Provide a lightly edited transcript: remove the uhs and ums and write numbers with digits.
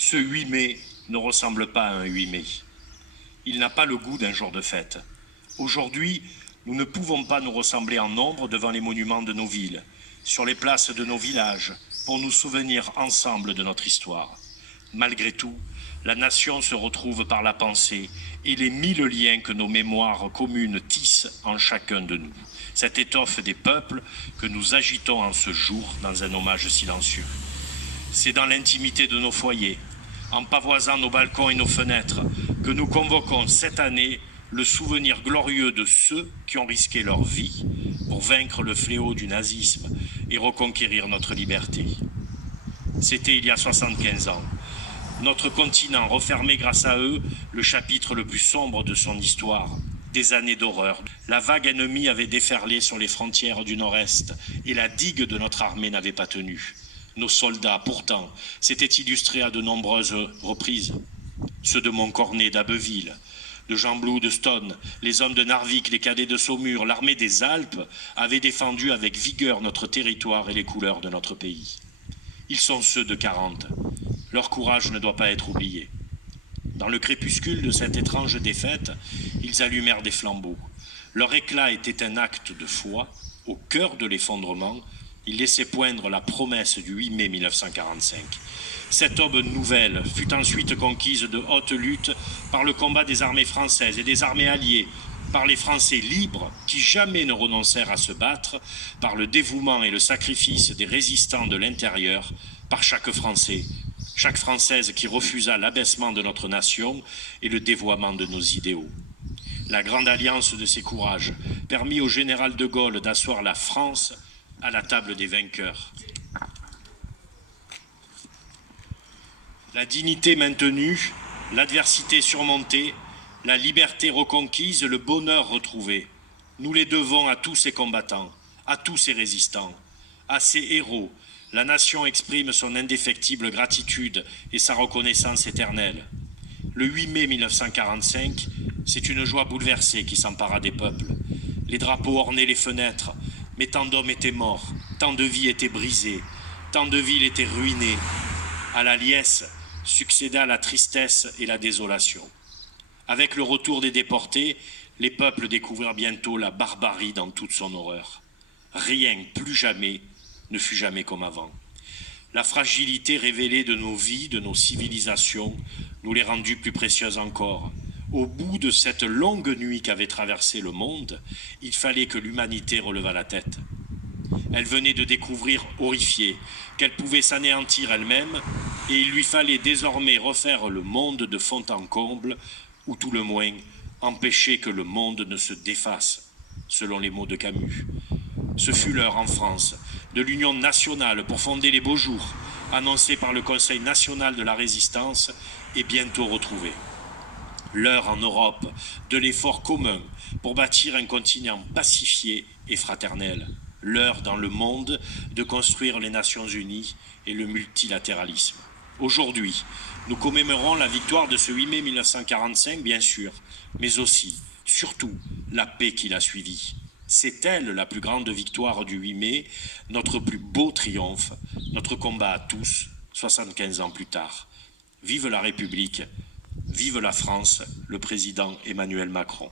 Ce 8 mai ne ressemble pas à un 8 mai. Il n'a pas le goût d'un jour de fête. Aujourd'hui, nous ne pouvons pas nous ressembler en nombre devant les monuments de nos villes, sur les places de nos villages, pour nous souvenir ensemble de notre histoire. Malgré tout, la nation se retrouve par la pensée et les 1000 liens que nos mémoires communes tissent en chacun de nous. Cette étoffe des peuples que nous agitons en ce jour dans un hommage silencieux. C'est dans l'intimité de nos foyers, en pavoisant nos balcons et nos fenêtres, que nous convoquons cette année le souvenir glorieux de ceux qui ont risqué leur vie pour vaincre le fléau du nazisme et reconquérir notre liberté. C'était il y a 75 ans. Notre continent refermait grâce à eux le chapitre le plus sombre de son histoire, des années d'horreur. La vague ennemie avait déferlé sur les frontières du Nord-Est et la digue de notre armée n'avait pas tenu. Nos soldats, pourtant, s'étaient illustrés à de nombreuses reprises. Ceux de Montcornet, d'Abbeville, de Gembloux, de Stone, les hommes de Narvik, les cadets de Saumur, l'armée des Alpes avaient défendu avec vigueur notre territoire et les couleurs de notre pays. Ils sont ceux de 40. Leur courage ne doit pas être oublié. Dans le crépuscule de cette étrange défaite, ils allumèrent des flambeaux. Leur éclat était un acte de foi. Au cœur de l'effondrement, ils laissaient poindre la promesse du 8 mai 1945. Cette aube nouvelle fut ensuite conquise de haute lutte par le combat des armées françaises et des armées alliées, par les Français libres qui jamais ne renoncèrent à se battre, par le dévouement et le sacrifice des résistants de l'intérieur, par chaque Français, chaque Française qui refusa l'abaissement de notre nation et le dévoiement de nos idéaux. La grande alliance de ces courages permit au général de Gaulle d'asseoir la France à la table des vainqueurs. La dignité maintenue, l'adversité surmontée, la liberté reconquise, le bonheur retrouvé. Nous les devons à tous ces combattants, à tous ces résistants, à ces héros. La nation exprime son indéfectible gratitude et sa reconnaissance éternelle. Le 8 mai 1945, c'est une joie bouleversée qui s'empara des peuples. Les drapeaux ornaient les fenêtres, mais tant d'hommes étaient morts, tant de vies étaient brisées, tant de villes étaient ruinées. À la liesse succéda la tristesse et la désolation. Avec le retour des déportés, les peuples découvrirent bientôt la barbarie dans toute son horreur. Rien, plus jamais, ne fut jamais comme avant. La fragilité révélée de nos vies, de nos civilisations, nous les rendit plus précieuses encore. Au bout de cette longue nuit qu'avait traversé le monde, il fallait que l'humanité relevât la tête. Elle venait de découvrir, horrifiée, qu'elle pouvait s'anéantir elle-même, et il lui fallait désormais refaire le monde de fond en comble, ou tout le moins empêcher que le monde ne se défasse, selon les mots de Camus. Ce fut l'heure en France de l'union nationale pour fonder les beaux jours, annoncés par le Conseil national de la résistance et bientôt retrouvés. L'heure en Europe de l'effort commun pour bâtir un continent pacifié et fraternel. L'heure dans le monde de construire les Nations Unies et le multilatéralisme. Aujourd'hui, nous commémorons la victoire de ce 8 mai 1945, bien sûr, mais aussi, surtout, la paix qui l'a suivie. C'est elle la plus grande victoire du 8 mai, notre plus beau triomphe, notre combat à tous, 75 ans plus tard. Vive la République, vive la France, le président Emmanuel Macron.